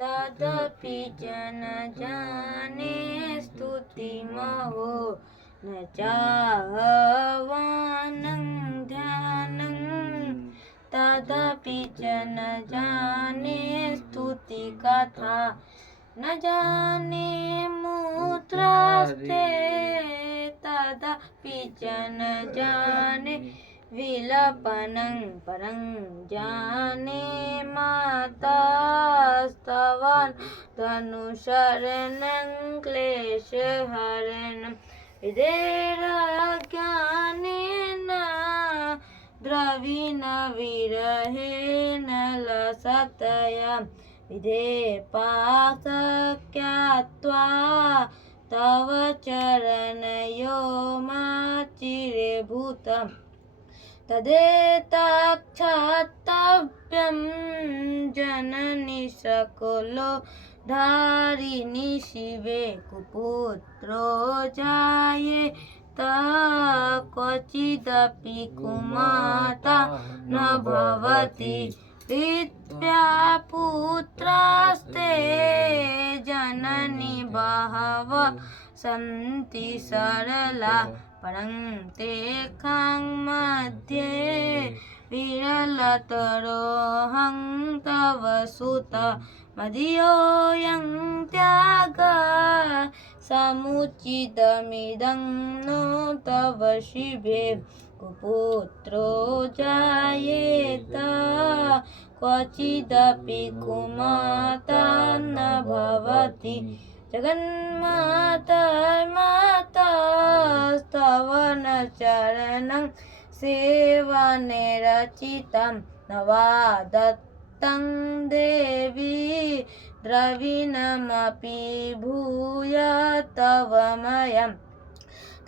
तदपि च न जाने स्तुतिमहो न चाहवानं ध्यानं तदपि च न जाने स्तुति कथा न जाने मुद्रास्ते तदपि च न जाने विलपनं परं जाने मातास्तवन धनुशरणं क्लेशहरणं विधेरज्ञानेन द्रविण विरहेण लसतया विधेपासक्यात्वा तव चरणयो माचिरेभूतम् तदेतक्षातव्यं जननि सकुलो धारिणि शिवे कुपुत्रो जायेत क्वचिदपि कुमाता न भवति विद्या पुत्रास्ते जननि बहवः सन्ति सरला परं तेषां मध्ये विरलतरोऽहं तव सुत मदीयोऽयं त्यागः समुचितमिदं नो तव शिवे कुपुत्रो जायेत क्वचिदपि कुमाता न भवति जगन्मातर्मातास्तवन चरणं सेवने रचितं न वा दत्तं देवी द्रविणमपि भूय तव मयं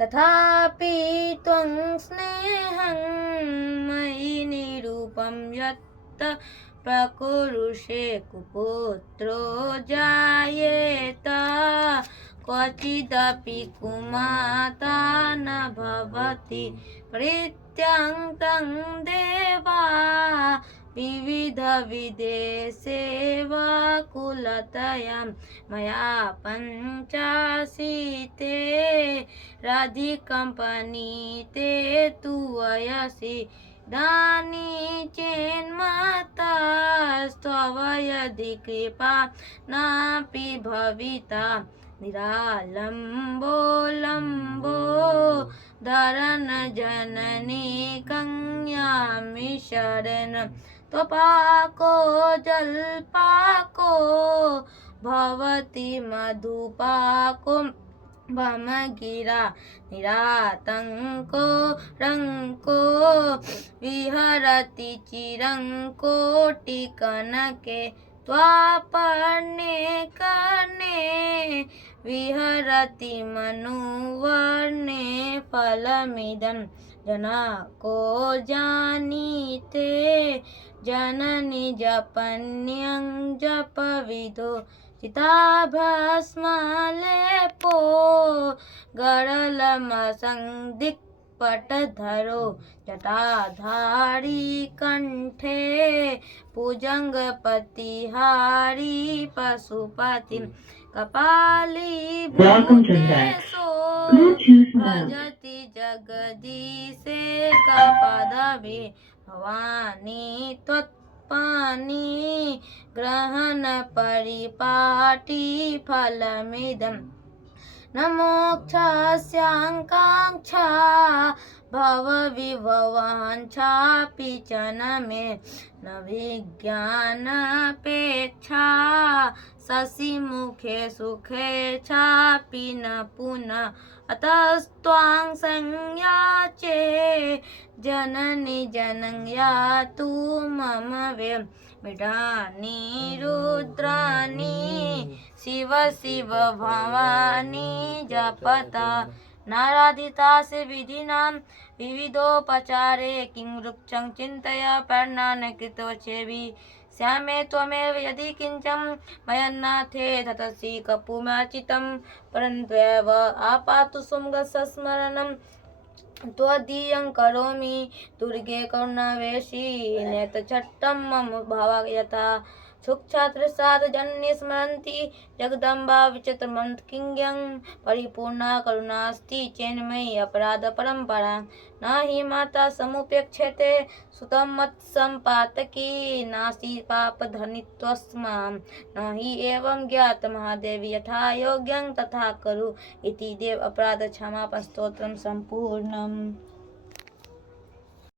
तथापि त्वं स्नेहं मयि निरूपं यत् प्रकुरुषे कुपुत्रो जायेत क्वचिदपि कुमाता न भवति परित्यक्तं देवा विविधविदेशेवाकुलतया मया पञ्चाशीते राधिकम्पनीते तु वयसि दानी चेन्मातास्त्वव यदि कृपा नापि भविता निरालम्बो लम्बो धरन जननी कन्यामि शरणं त्वपाको जलपाको भवति मधुपाको भमगिरा निरातङ्को रङ्को विहरति चिरं कोटिकनके त्वापर्णे कर्णे विहरति मनुवर्णे फलमिदं जना को जानीते जननि जपन्यं जपविदो चिताभस्मलेपो गरलमसंदिक्पटधरो जटाधारी कंठे भुजंगपतिहारी पशुपतिं कपालीभूतेशो भजति जगदीशे कपदवे भवानी त्वत्पाणि ग्रहण परिपाटी फलमिदं न मोक्षस्याकाङ्क्षा भवविभवाञ्छापि च न मे न विज्ञानपेक्षा शशिमुखे सुखे चापि न पुनः अतस्त्वां संयाचे जननि जनं यातु मम वे मृडानि रुद्राणि शिव शिव भवानी जपता नाराधिता से विधिनां विविधोपचारे किं वृक्षं चिन्तया पर्णान् कृतवचेवि श्यामे त्वमेव यदि किञ्चं मयन्नाथे ततसि कपुमाचितं परन्त्वेव आपातु सुमगस्मरणं त्वदीयं करोमि दुर्गे करुणावेशी नेतछट्टं मम भावयथा सुक्षात्रसात् जननी स्मरन्ति जगदम्बा विचित्रमन्त्रकिङ्ग्यं परिपूर्णा करुणास्ति चेन्मयी अपराध परम्परा न हि माता समुपेक्षते सुतं मत्सम्पातकी नासी पापधनित्वस्मां न हि एवं ज्ञात महादेवी यथा योग्यं तथा करु इति देव अपराध क्षमापण स्तोत्रम संपूर्णम।